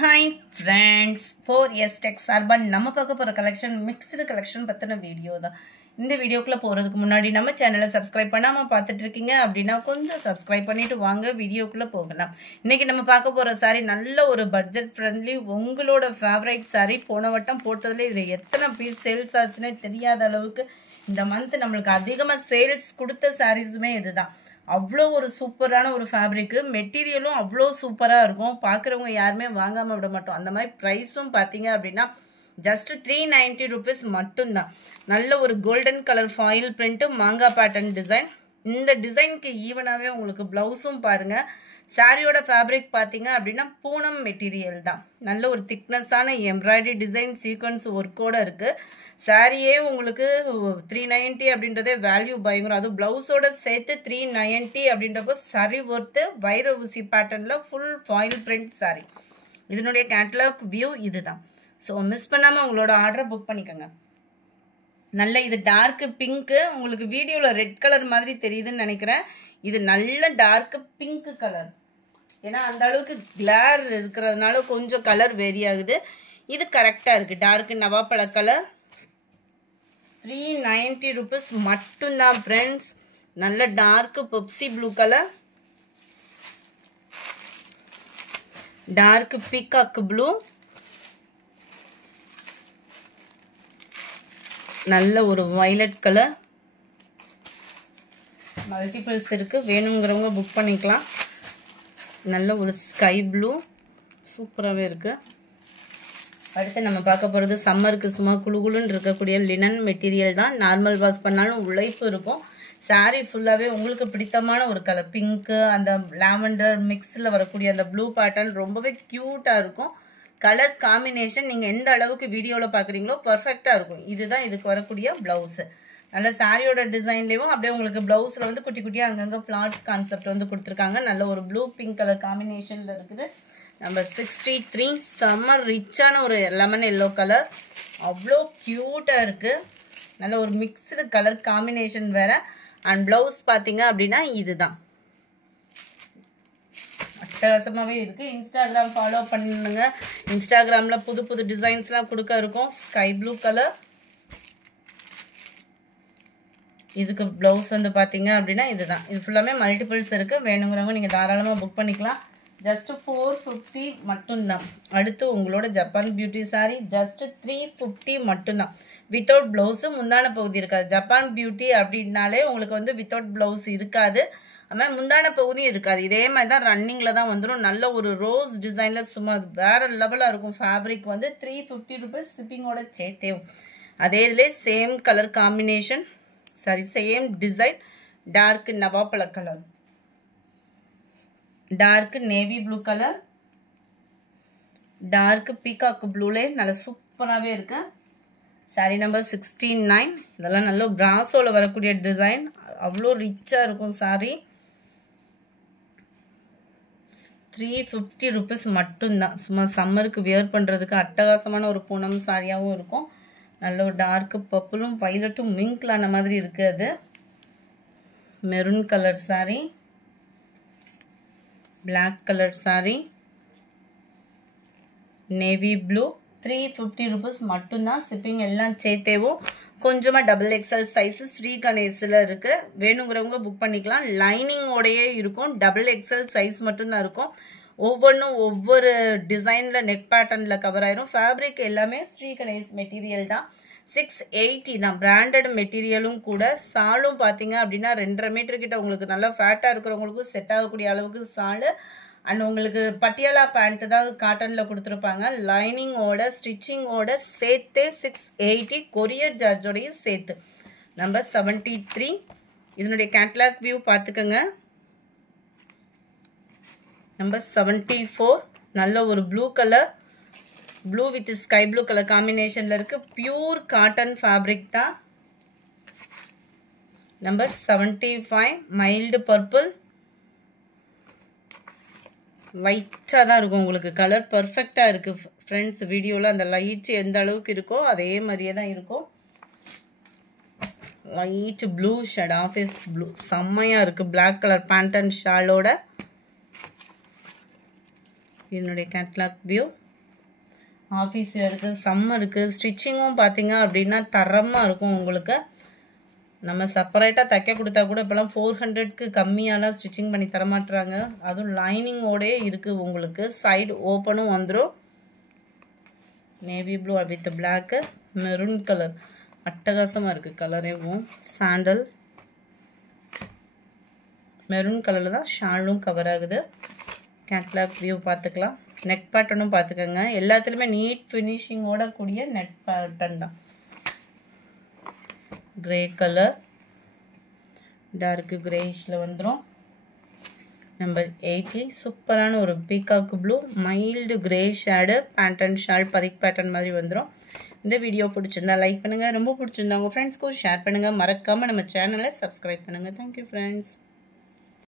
Hi friends, 4S Tech Urban நம்ம பார்க்க போற கலெக்ஷன் மிக்ஸ்டு கலெக்ஷன் பத்தின வீடியோ தான். இந்த வீடியோக்குள்ள போறதுக்கு முன்னாடி நம்ம சேனலை சப்ஸ்கிரைப் பண்ணாம பார்த்துட்டு இருக்கீங்க அப்படின்னா கொஞ்சம் சப்ஸ்கிரைப் பண்ணிட்டு வாங்க வீடியோக்குள்ள போகலாம். இன்னைக்கு நம்ம பார்க்க போற saree நல்ல ஒரு பட்ஜெட் ஃப்ரெண்ட்லி உங்களோட ஃபேவரட் saree. போன வட்டம் போட்டதுல இது எத்தனை பீஸ் சேல்ஸ் ஆச்சுன்னே தெரியாத அளவுக்கு இந்த மந்த் நம்மளுக்கு அதிகமா சேல்ஸ் கொடுத்த சாரீஸுமே இதுதான். அவ்வளோ ஒரு சூப்பரான ஒரு ஃபேப்ரிக்கு, மெட்டீரியலும் அவ்வளோ சூப்பராக இருக்கும். பார்க்குறவங்க யாருமே வாங்காமல் விட மாட்டோம். அந்த மாதிரி ப்ரைஸும் பார்த்தீங்க அப்படின்னா ஜஸ்ட் 390 rupees மட்டும்தான். நல்ல ஒரு கோல்டன் கலர் ஃபாயில் பிரிண்ட்டு, மாங்காய் பேட்டர்ன் டிசைன். இந்த டிசைனுக்கு ஈவனாகவே உங்களுக்கு ப்ளவுஸும் பாருங்கள். சாரியோட ஃபேப்ரிக் பார்த்தீங்க அப்படின்னா பூனம் மெட்டீரியல் தான். நல்ல ஒரு திக்னஸான எம்ப்ராய்டரி டிசைன் சீக்வன்ஸ் ஒர்க்கோடு இருக்குது. சாரியே உங்களுக்கு 390 அப்படின்றதே வேல்யூ பயங்கரம். அதுவும் ப்ளவுஸோட சேர்த்து 390 அப்படின்றப்போ சரி ஒர்த்து. வைர ஊசி பேட்டர்னில் ஃபுல் ஃபாயில் பிரிண்ட் சாரி. இதனுடைய கேட்டலாக் வியூ இதுதான். ஸோ மிஸ் பண்ணாமல் உங்களோட ஆர்டரை புக் பண்ணிக்கோங்க. நல்ல இது டார்க்கு பிங்க்கு, உங்களுக்கு வீடியோவில் ரெட் கலர் மாதிரி தெரியுதுன்னு நினைக்கிறேன். இது நல்ல டார்க்கு பிங்க் கலர். ஏன்னா அந்த அளவுக்கு கிளார் இருக்கிறதுனால கொஞ்சம் கலர் வேரி ஆகுது. இது கரெக்டாக இருக்குது. டார்க்கு நவாப்பழ கலர். 390 rupees மட்டும்தான் ஃப்ரெண்ட்ஸ். நல்ல dark pepsi blue colour, dark peacock blue, நல்ல ஒரு வயலட் கலர். மல்டிபிள்ஸ் இருக்குது, வேணுங்கிறவங்க புக் பண்ணிக்கலாம். நல்ல ஒரு ஸ்கை ப்ளூ சூப்பராகவே இருக்குது. அடுத்து நம்ம பார்க்க போகிறது சம்மருக்கு சும்மா குழுகுலுன்னு இருக்கக்கூடிய லினன் மெட்டீரியல் தான். நார்மல் வாஷ் பண்ணாலும் உழைப்பு இருக்கும். சாரீ ஃபுல்லாகவே உங்களுக்கு பிடித்தமான ஒரு கலர் பிங்க்கு, அந்த லாவெண்டர் மிக்ஸில் வரக்கூடிய அந்த ப்ளூ பேட்டர்ன் ரொம்பவே க்யூட்டாக இருக்கும். கலர் காம்பினேஷன் நீங்கள் எந்த அளவுக்கு வீடியோவில் பார்க்குறீங்களோ பர்ஃபெக்டாக இருக்கும். இதுதான் இதுக்கு வரக்கூடிய ப்ளவுஸு. நல்ல சாரியோட டிசைன்லேயும் அப்படியே உங்களுக்கு ப்ளவுஸில் வந்து குட்டி குட்டியாக அங்கங்கே ஃப்ளாட்ஸ் கான்செப்ட் வந்து கொடுத்துருக்காங்க. நல்ல ஒரு ப்ளூ பிங்க் கலர் காம்பினேஷனில் இருக்குது. நம்பர் 63 செம்ம ரிச்சான ஒரு லெமன் எல்லோ கலர். அவ்வளோ க்யூட்டாக இருக்குது. நல்ல ஒரு மிக்ஸ்டு கலர் காம்பினேஷன் வேறு. அண்ட் ப்ளவுஸ் பார்த்தீங்க அப்படின்னா இதுதான். அட்டகாசமாகவே இருக்குது. இன்ஸ்டாகிராம் ஃபாலோ பண்ணுங்க. இன்ஸ்டாகிராமில் புது புது டிசைன்ஸ்லாம் கொடுக்க இருக்கும். Sky blue colour. இதுக்கு ப்ளவுஸ் வந்து பார்த்தீங்க அப்படின்னா இதுதான். இது ஃபுல்லாமே மல்டிபிள்ஸ் இருக்குது. வேணுங்கிறவங்க நீங்கள் தாராளமாக புக் பண்ணிக்கலாம். ஜஸ்ட் 450 மட்டும்தான். அடுத்து உங்களோட ஜப்பான் பியூட்டி சாரீ ஜஸ்ட் 350 மட்டும்தான். வித்தவுட் ப்ளவுஸு, முந்தான பகுதி இருக்காது. ஜப்பான் பியூட்டி அப்படின்னாலே உங்களுக்கு வந்து வித்தவுட் ப்ளவுஸ் இருக்காது. ஆனால் முந்தான பகுதியும் இருக்காது. இதே மாதிரி தான் ரன்னிங்கில் தான் வந்துடும். நல்ல ஒரு ரோஸ் டிசைனில் சும்மா வேறு லெவலாக இருக்கும். ஃபேப்ரிக் வந்து 350 rupees ஷிப்பிங்கோட சேர்த்தேவும். அதே இதிலே same colour combination, sorry same design. Dark நவாப்பழ colour, dark navy blue colour, dark peacock ப்ளூலே நல்ல சூப்பராகவே இருக்கு. சாரி நம்பர் 69. இதெல்லாம் நல்ல பிராசோவில் வரக்கூடிய டிசைன். அவ்வளோ ரிச்சாக இருக்கும் சாரி. 350 rupees மட்டும்தான். சும்மா சம்மருக்கு வியர் பண்ணுறதுக்கு அட்டகாசமான ஒரு பூனம் சாரியாகவும் இருக்கும். நல்ல ஒரு டார்க்கு பர்பிளும் வைலட்டும் மிங்க்லான மாதிரி இருக்குது. அது maroon colour sari, black colour sari, navy blue. 350 rupees மட்டும்தான். ஷிப்பிங் எல்லாம் சேர்த்தேவும். கொஞ்சமாக டபுள் எக்ஸல் சைஸு ஸ்ரீ கணேஷில் இருக்குது. வேணுங்கிறவங்க புக் பண்ணிக்கலாம். லைனிங்கோடையே இருக்கும். டபுள் எக்ஸல் சைஸ் மட்டும்தான் இருக்கும். ஒவ்வொன்றும் ஒவ்வொரு டிசைனில் நெக் பேட்டர்னில் கவர் ஆயிரும். ஃபேப்ரிக் எல்லாமே ஸ்ரீ கணேஷ் மெட்டீரியல் தான். 680 தான். பிராண்டட் மெட்டீரியலும் கூட. சாலும் பார்த்தீங்க அப்படின்னா 2.5 மீட்டர் கிட்ட உங்களுக்கு நல்லா ஃபேட்டாக இருக்கிறவங்களுக்கும் செட் ஆகக்கூடிய அளவுக்கு சாலு. அண்ட் உங்களுக்கு பட்டியாலா பேண்ட்டு தான் காட்டனில் கொடுத்துருப்பாங்க. லைனிங்கோட ஸ்டிச்சிங்கோட சேர்த்து 680. கொரியர் சார்ஜோடையும் சேர்த்து. நம்பர் 73. இதனுடைய கேட்லாக் வியூ பார்த்துக்கோங்க. நம்பர் 74. நல்ல ஒரு blue colour, blue with sky blue colour காம்பினேஷனில் இருக்குது. பியூர் காட்டன் ஃபேப்ரிக் தான். நம்பர் 75. Mild purple. லைட்டாக தான் இருக்கும் உங்களுக்கு. கலர் பர்ஃபெக்டாக இருக்குது ஃப்ரெண்ட்ஸ். வீடியோவில் அந்த லைட் எந்த அளவுக்கு இருக்கோ அதே மாதிரியே தான் இருக்கும். Light blue shade, office blue செம்மையாக இருக்குது. பிளாக் கலர் பேண்ட் அண்ட் ஷாலோட. இதனுடைய கேட்லாக் வியூ. ஆஃபீஸ் வேருக்கு சம்மருக்கு ஸ்டிச்சிங்கும் பார்த்தீங்க அப்படின்னா தரமாக இருக்கும் உங்களுக்கு. நம்ம செப்பரேட்டாக தைக்க கொடுத்தா கூட இப்போலாம் 400க்கு கம்மியாலாம் ஸ்டிச்சிங் பண்ணி தரமாட்டுறாங்க. அதுவும் லைனிங்கோடே இருக்குது உங்களுக்கு. சைடு ஓப்பனும் வந்துடும். Navy blue with black, maroon colour அட்டகாசமாக இருக்குது கலரேவும். சாண்டல் மெரூன் கலரில் தான் ஷாலும் கவர் ஆகுது. கேட்லாக் வியூ பார்த்துக்கலாம். நெக் பேட்டர்னும் பார்த்துக்கோங்க. எல்லாத்துலேயுமே நீட் ஃபினிஷிங்கோட கூடிய நெக் பேட்டர்ன் தான். கிரே கலர் டார்க் கிரேஷில் வந்துடும். நம்பர் 80 சூப்பரான ஒரு peacock blue mild grey shade pant and shawl batik pattern மாதிரி வந்துடும். இந்த வீடியோ பிடிச்சிருந்தா லைக் பண்ணுங்கள். ரொம்ப பிடிச்சிருந்தா உங்கள் ஃப்ரெண்ட்ஸ்க்கும் ஷேர் பண்ணுங்கள். மறக்காமல் நம்ம சேனலை சப்ஸ்கிரைப் பண்ணுங்கள். Thank you friends.